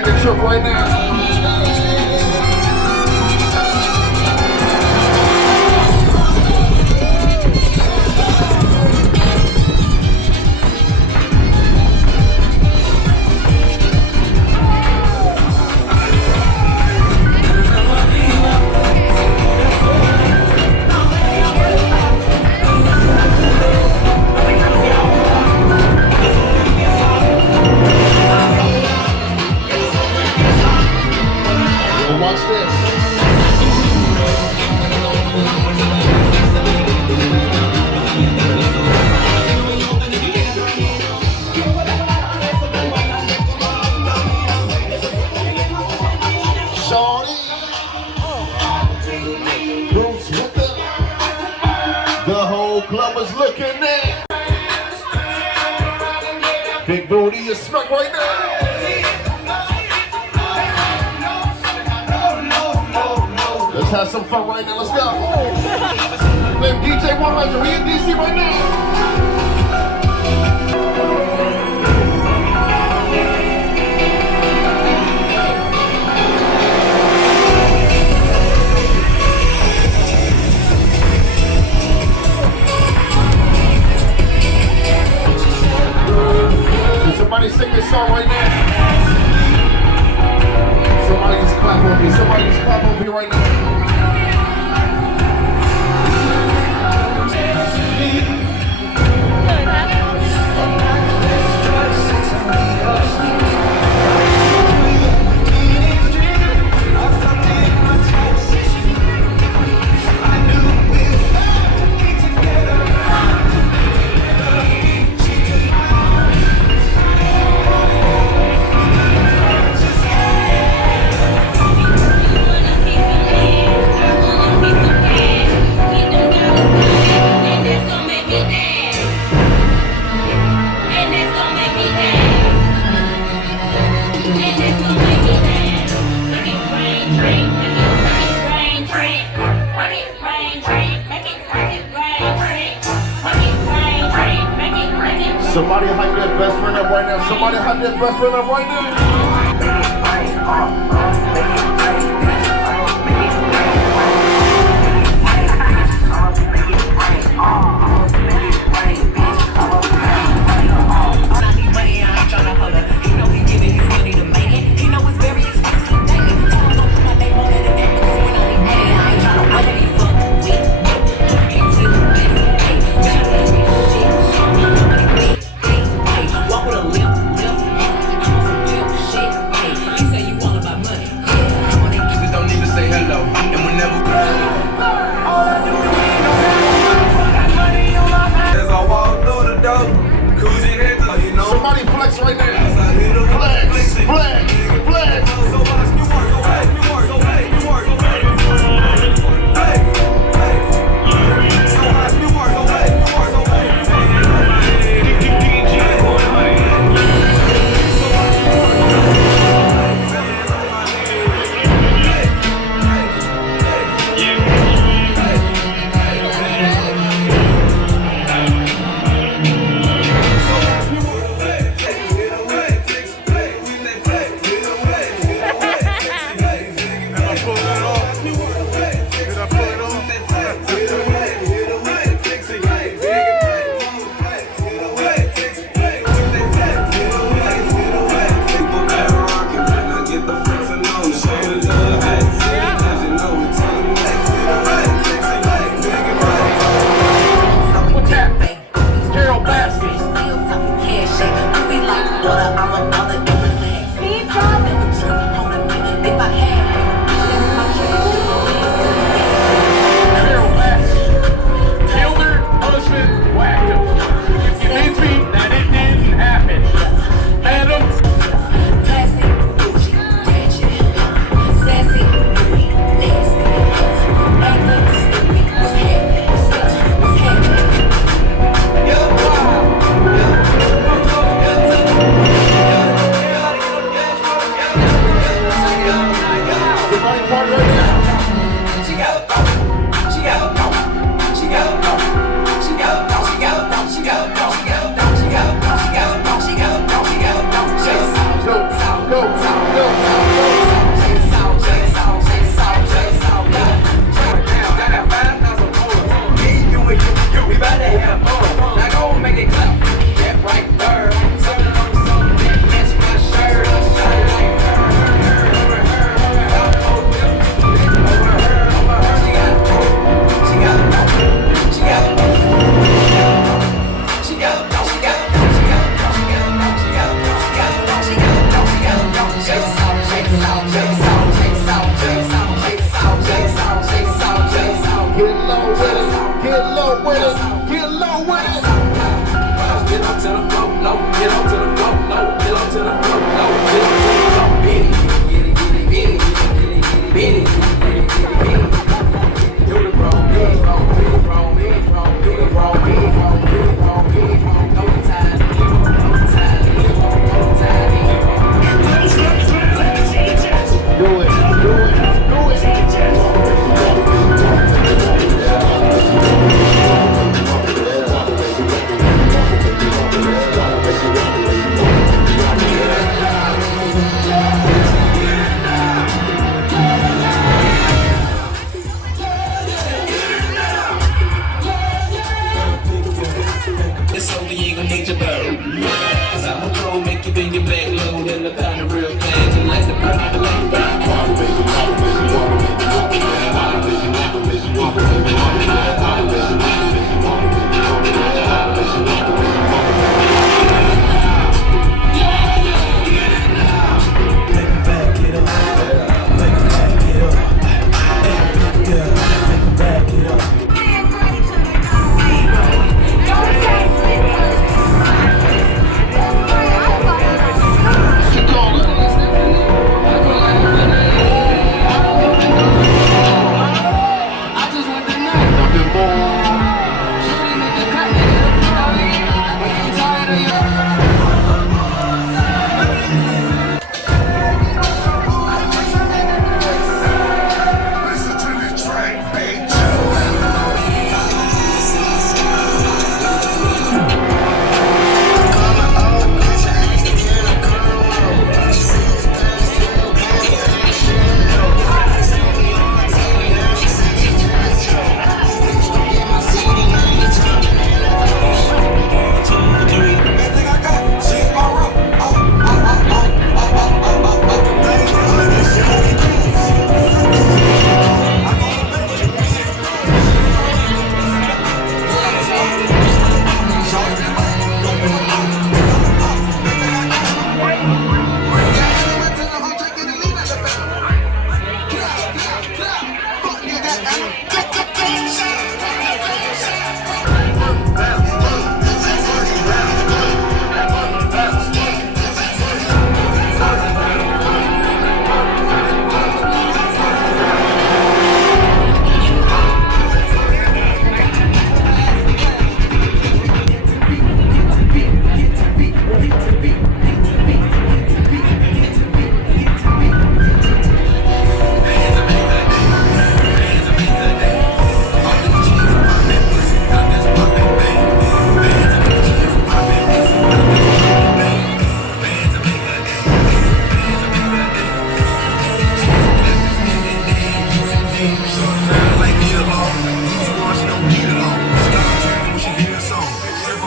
take a trip right now. Watch this. Shorty, Bruce with the whole club is looking at. Big booty is smack right now. Let's have some fun right now. Let's go. Name DJ 100. We in DC right now. Can somebody sing this song right now? Somebody just clap on me. Somebody just clap on me right now. Somebody hype their best friend up right now. Somebody hype their best friend up right now. with it. Get low with it. Get on to the floor, low. Get on to the floor, low. Get on to the floor, low. Get on to the floor, beat it, get it, get it, beat it, beat it, beat it, beat it. Do the wrong, do the wrong, do the wrong, do the wrong, do the wrong, do the wrong, do the wrong, do the wrong. No time, no time, no time. Do it, do it, do it. It's over, you ain't gon' need your bird. Cause I'ma go make you bring your back low. And the kind of real thing, you like the burn out the lane back.